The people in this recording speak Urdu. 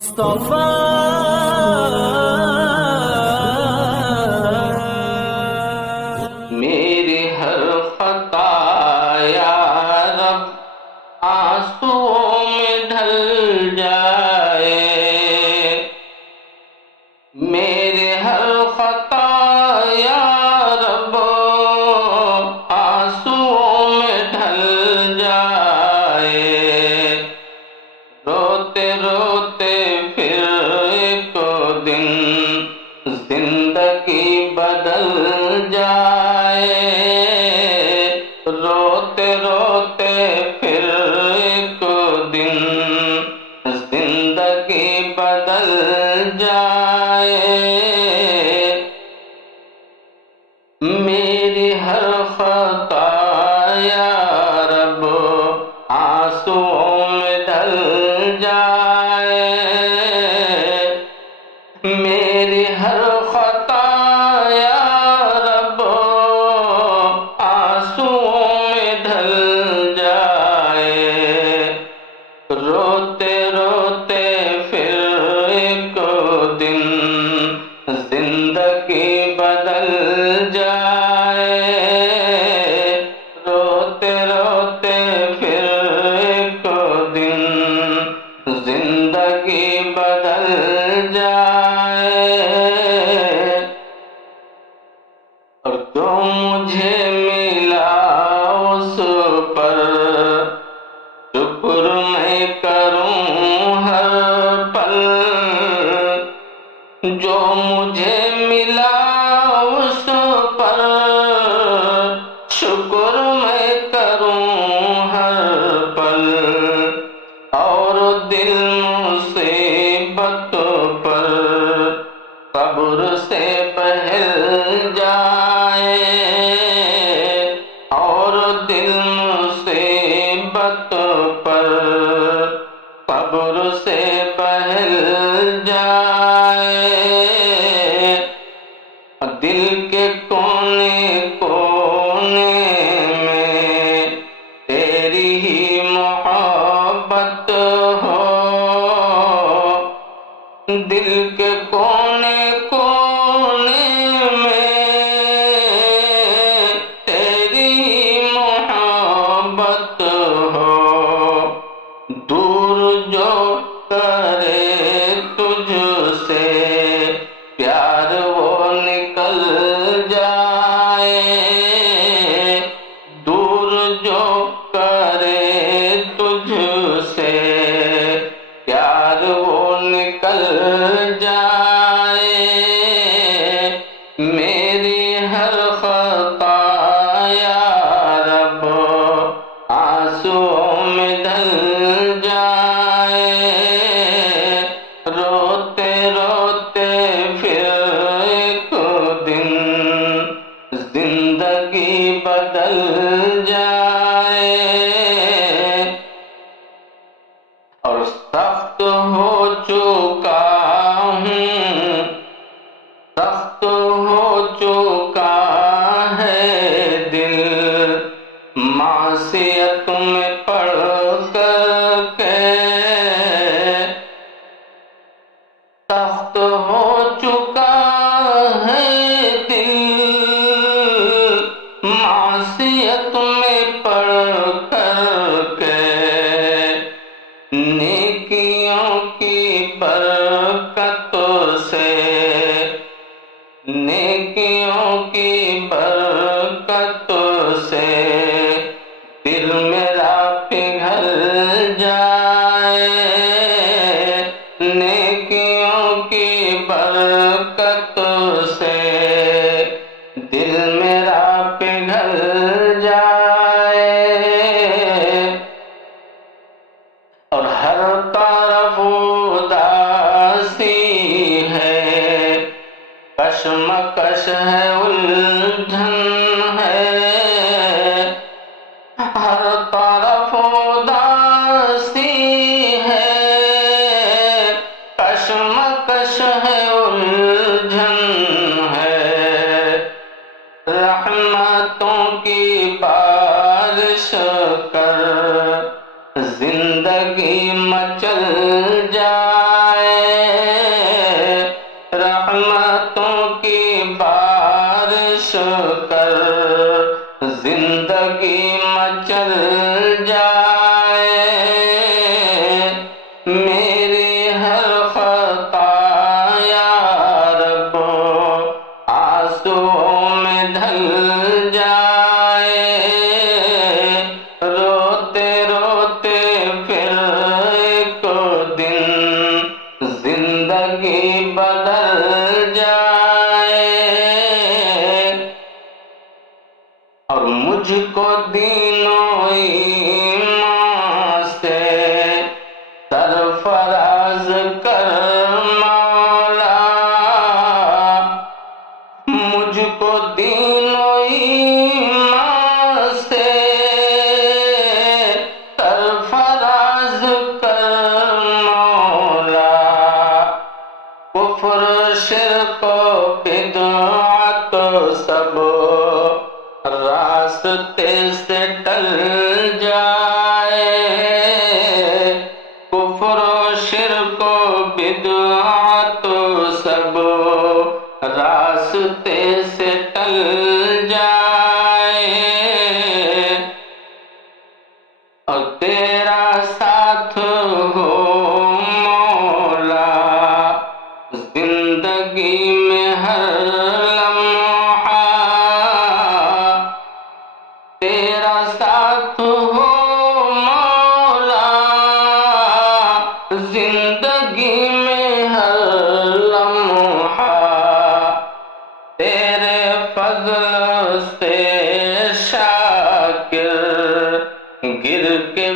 مصطفیٰ میری ہر خطا یا رب آنسوؤں میں ڈھل جائے، میرے ہر خطا یا رب آنسوؤں میں ڈھل جائے، روتے روتے پھر ایک دن زندگی بدل جائے، روتے روتے پھر ایک دن زندگی بدل جائے، میری ہر خطا یا رب آنسوؤں میں ڈھل جائے، میری ہر خطا یا رب آنسوؤں میں ڈھل جائے، روتے روتے پھر ایک دن زندگی بدل جائے، روتے روتے پھر ایک دن زندگی بدل جائے، اور جو مجھے ملا اس پر شکر میں کروں ہر پل، جو مجھے ملا اس پر شکر میں کروں ہر پل، اور دل مصیبت پر صبر سے بہل جائے، اور دل مصیبت پر صبر سے بہل جائے، دل کے کونے کونے میں تیری ہی محبت ہو، دل کے کونے کونے میں تیری ہی محبت ہو، دور جو کرے تجھ سے پیار وہ نکل جائے، دور جو کرے تجھ سے پیار وہ نکل جائے، میری ہر خطا یا رب آنسوؤں میں ڈھل جائے، روتے روتے پھر ایک دن زندگی بدل جائے، اور سخت ہو چکا ہوں، سخت ہو چکا ہے دل معصیت میں پڑ کر کے، سخت ہو چکا ہے دل معصیت میں پڑ کر کے، نیکیوں کی برکت سے، نیکیوں کی برکت سے دل میرا پگھل جائے، نیکیوں کی برکت سے دل میرا پگھل جائے، اور ہر طرف اداسی زندگی بدل جائے اور مجھ کو دین و ایمان سے سرفراز کر مولا، مجھ کو دین و ایمان سے سرفراز کر مولا، کفر شرک و بدعت سب راستے سے ٹل جائے، کفر و شرک و بدعت سب راستے سے ٹل جائے، اور تیرا ساتھ ہو مولا زندگی میں ہر لمحہ، تیرا ساتھ ہو مولا زندگی میں ہر لمحہ، تیرے فضل سے شاکر گر کے